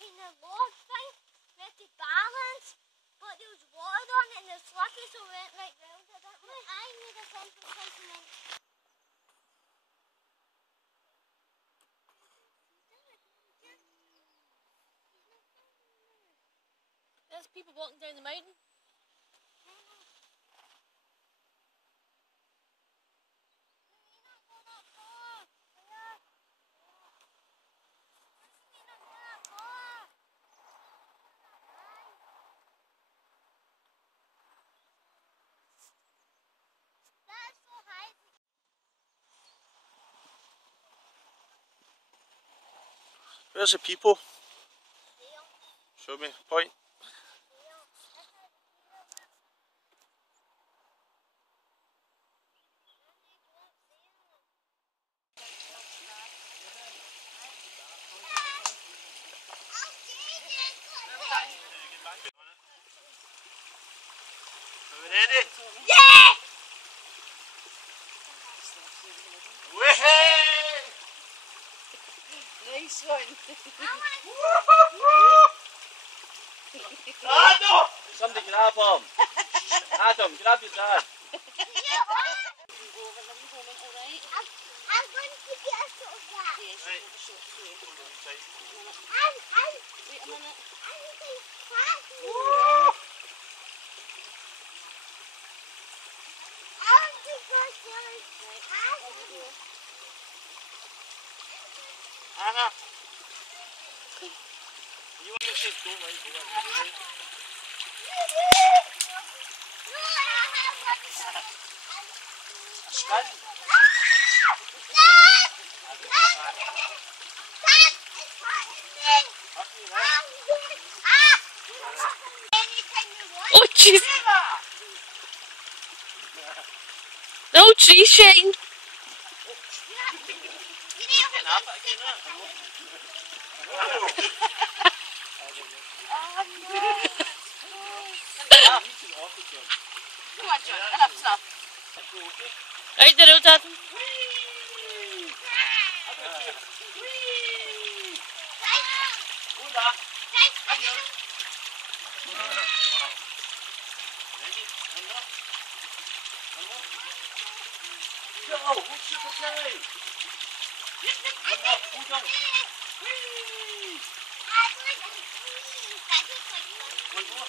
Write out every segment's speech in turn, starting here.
in the log thing, we had to balance, but there was water on it and it was slippery, so we went right round it, didn't we? I made a central place and then... There's people walking down the mountain. Where's the people? Show me, point. Are we ready? Yeah! Woohoo! Nice one. Adam! Somebody grab him. Adam, grab your dad. I'm going to get a shot of that. Yes, Right. hold on tight. Wait a minute. Anna. You want to say go right, go right. Scan. Oh, jeez. No tree shaking. Come on, John. Enough stuff. Right there, old Dad. Go! What's your play? Hold on. One more.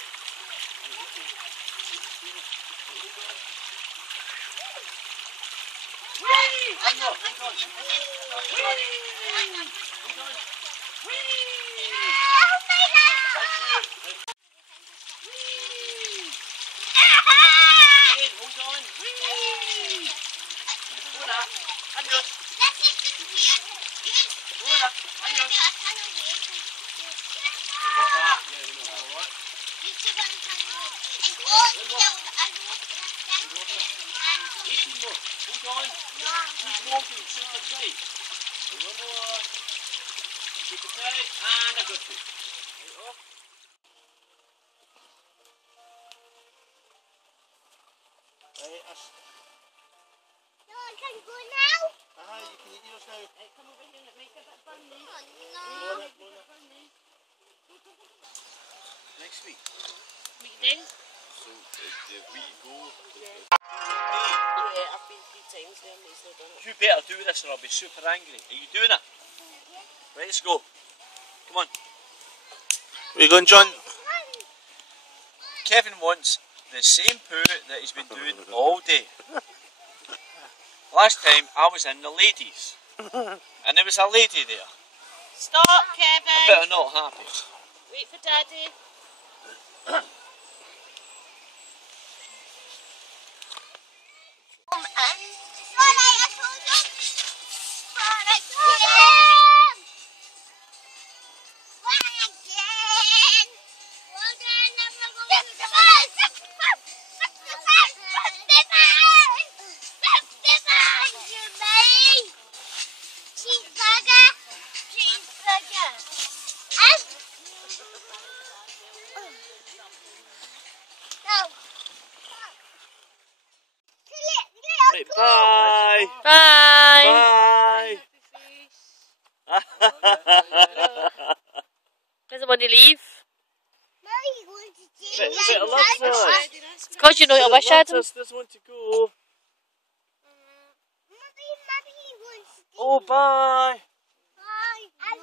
And a good foot. Right, No, I can go now. you can eat yours now. Right, come over here and it makes a bit funny. Oh, no. Next week. Week then? So, the week go. Yeah, I've been 3 times there and he's not done it. You better do this or I'll be super angry. Are you doing it? Right, let's go. Come on. Where you going, John? Kevin wants the same poo that he's been doing all day. Last time I was in the ladies and there was a lady there. Stop, I Kevin! better not happy. Wait for Daddy. Right, bye. Bye! Bye. There's a leave? Mummy, you going to But stay? Atlantis. It's because you know your wish, Adam. Atlantis doesn't want to go. Mummy, you going to stay? Oh, bye. Bye. I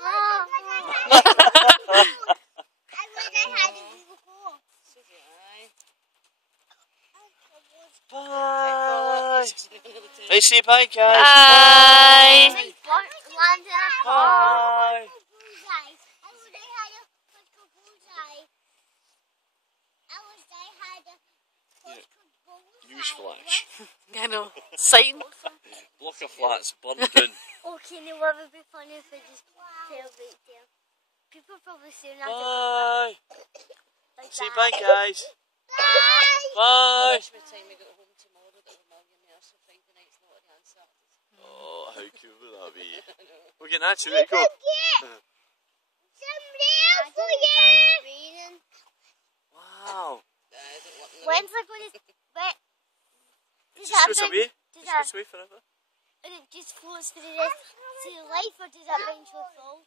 wish I had a before. Bye. Hey, say bye, guys. Bye. Bye. News flash. I know. Sign. Block of flats burned down. Okay, now what would be funny if I just fell right there? People probably say nothing. Bye. Like Say that. bye, guys. Bye. Bye. Wish by the time we got home tomorrow that we're millionaires for Friday night's lottery on Saturdays. Oh, how cool would that be? We're getting that too, Rico. Some rail for you. Wow. When's it going to... Wait. It just goes away. It just goes away forever. And it just floats for the rest of your life, or does that eventually fall?